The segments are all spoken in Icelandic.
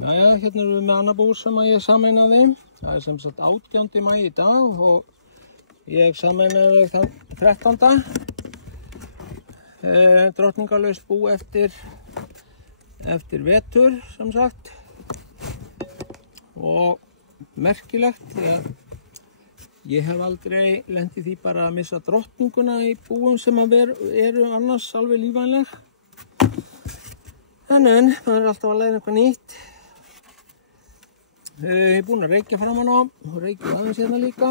Jæja, hérna erum við með annað búr sem ég sameinaði. Það sem sagt 18. maí í dag og ég sameinaði þann 13. Drottningarlaust bú eftir vetur, sem sagt. Og merkilegt, ég hef aldrei lent í því bara að missa drottninguna í búum sem eru annars alveg lífvænleg. En það er alltaf að læra eitthvað nýtt. Ég er búinn að reykja framan á og reykja aðeins hérna líka.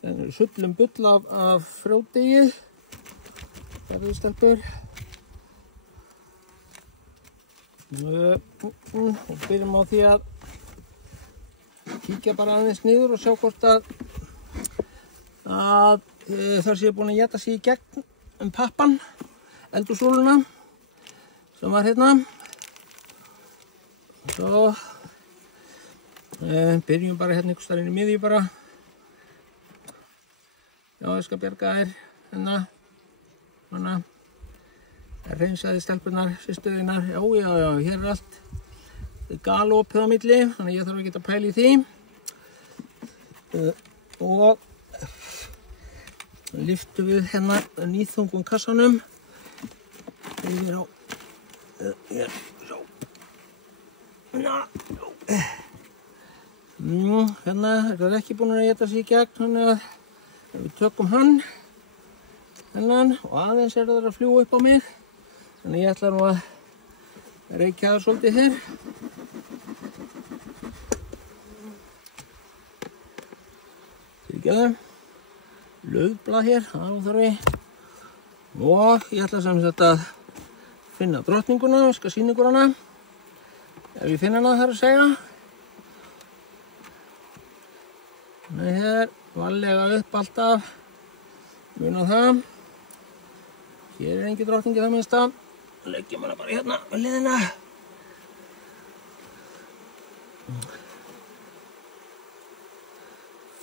Það er sullum bull af frjódegi. Það eru stelpur. Og byrjum á því að kíkja bara aðeins niður og sjá hvort að þar sé búinn að éta sig í gegn pappan, eldhúsrúlluna sem var hérna. Svo byrjum bara hérna einhvers staðar inn í miðju bara. Já, ég skal bjarga þér hérna. Svona. Það hreinsaði stelpunar, systurðirnar. Já, hér er allt galopið á milli, þannig ég þarf ekki að pæla í því. Og lyftum við hérna nýþungum kassanum yfir á hér, svo. Hérna er það ekki búin að éta sig í gegn, þannig að við tökum hann þennan og aðeins er það að fljúga upp á mig, þannig ég ætla nú að reykja það svolítið hér. Fyrirgefðu, laufblað hér, það þarf ég. Og ég ætla sem sagt að finna drottninguna, ég skal sýna ykkur hana. Ef ég finna hana þar að segja. Þannig hér, varlega upp alltaf. Muna það. Hér er engin drottningi það minnsta. Leggjum hana bara hérna við hliðina.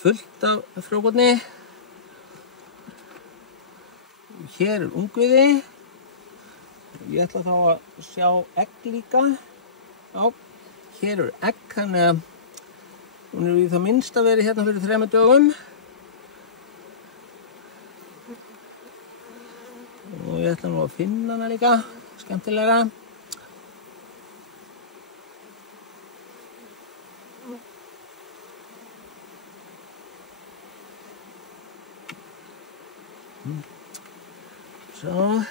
Fullt af frjókorni. Hér er ungviði. Ég ætla þá að sjá egg líka. Já, hér eru egg, þannig að hún er í það minnsta verið hérna fyrir 3 dögum. Og ég ætla nú að finna hana líka, skemmtilega. Svo.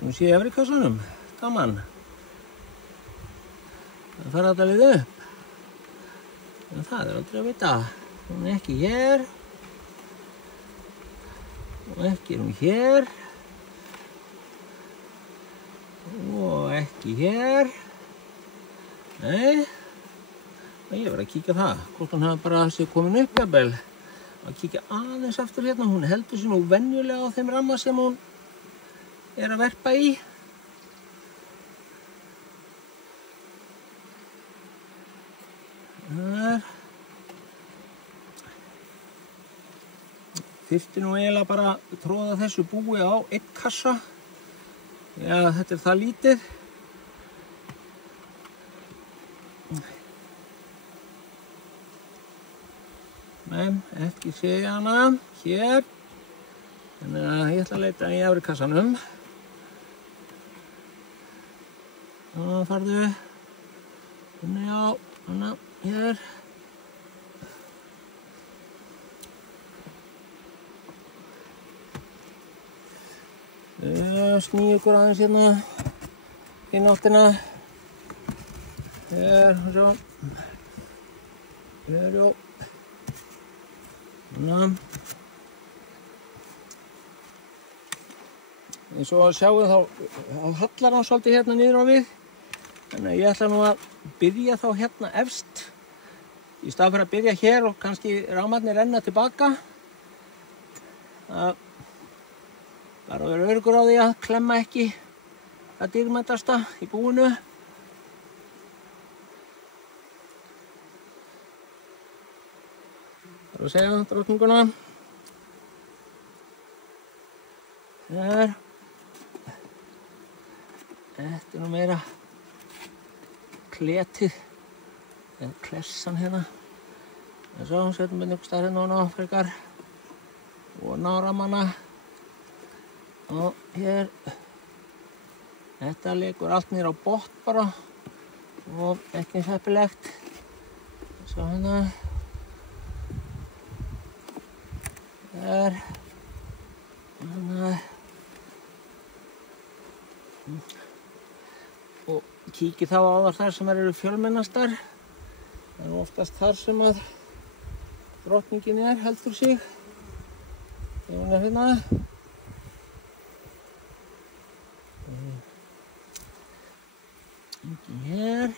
Nú sé ég efri kassanum, gaman. Það fara þetta við upp. En það er aldrei að vita. Hún er ekki hér. Og ekki er hún hér. Og ekki hér. Nei. Og ég verð að kíkja það. Hvort hún hafi bara sig komin upp, jafnvel. Að kíkja aðeins aftur hérna. Hún heldur sig nú venjulega á þeim ramma sem hún er að verpa í. Þar. Þyrfti nú eiginlega bara að tróða þessu búi á 1 kassa. Já, þetta er það lítið. Nei, ekki sé ég hana. Hér. Þannig að ég ætla að leita í efri kassanum. Og farðu. Já, hana, hér. Sný ykkur aðeins hérna í nóttina. Hér, svo. Hér, jó. Hana. Eins og að sjáu þá hallar hann svolítið hérna niður á við. Þannig að ég ætla nú að byrja þá hérna efst. Í stað fyrir að byrja hér og kannski rámarnir renna tilbaka. Það bara að vera öruggur á því að klemma ekki það dýrmætasta í búinu. Það er að segja drottninguna. Þetta er nú meira kletið, eða klessan hérna. Svo setjum við einhver staðar hérna ofan á frekar og náramanna. Og hér, þetta liggur allt niður á botn bara og ekki eins heppilegt. Svo hérna, og kíkið þá á þar sem eru fjölmennastar. Það er oftast þar sem að drottningin heldur sig. Þegar hún hérna. Engin hér.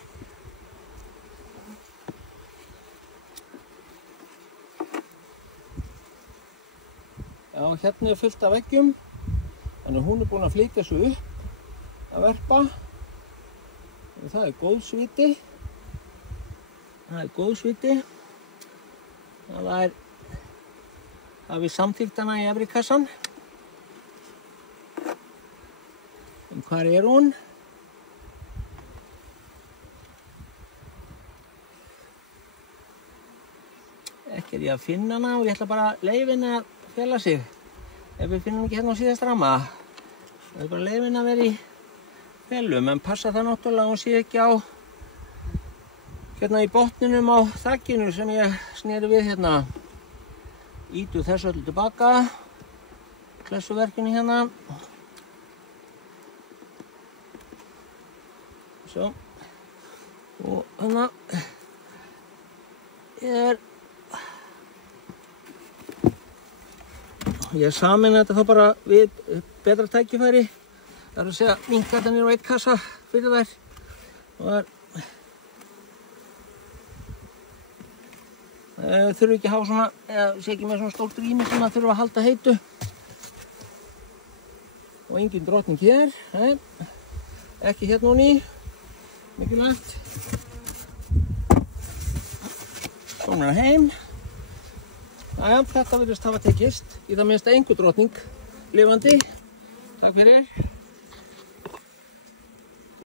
Já, hérna fullt af veggjum. Þannig að hún búin að flytja svo upp að verpa. Og það góðsviti. Það við samþykkt hana í efri kassan. Hvar hún? Ekki ég að finna hana og ég ætla bara að leyfa henni að fela sig. Ef við finnum ekki hérna á síðasta ramma. Það bara að leyfa henni að vera í felum, en passa það náttúrulega að hún sé ekki á hérna í botninum á þakkinu sem ég sneri við hérna. Ítu þessu öllu tilbaka, klessuverkinu hérna. Svo, og hérna ég sameina þetta þá bara við betra tækifæri. Það er að segja minnka þetta niður á einn kassa fyrir þær. Og það þurfi ekki að hafa svona, eða sé ekki með svona stórt rými sem það þurfa að halda heitu. Og engin drottning hér, nei. Ekki hérna hún í, mikilvægt. Svona heim. Jæja, þetta virðist hafa tekist. Í það minnsta engu drottning lifandi. Takk fyrir.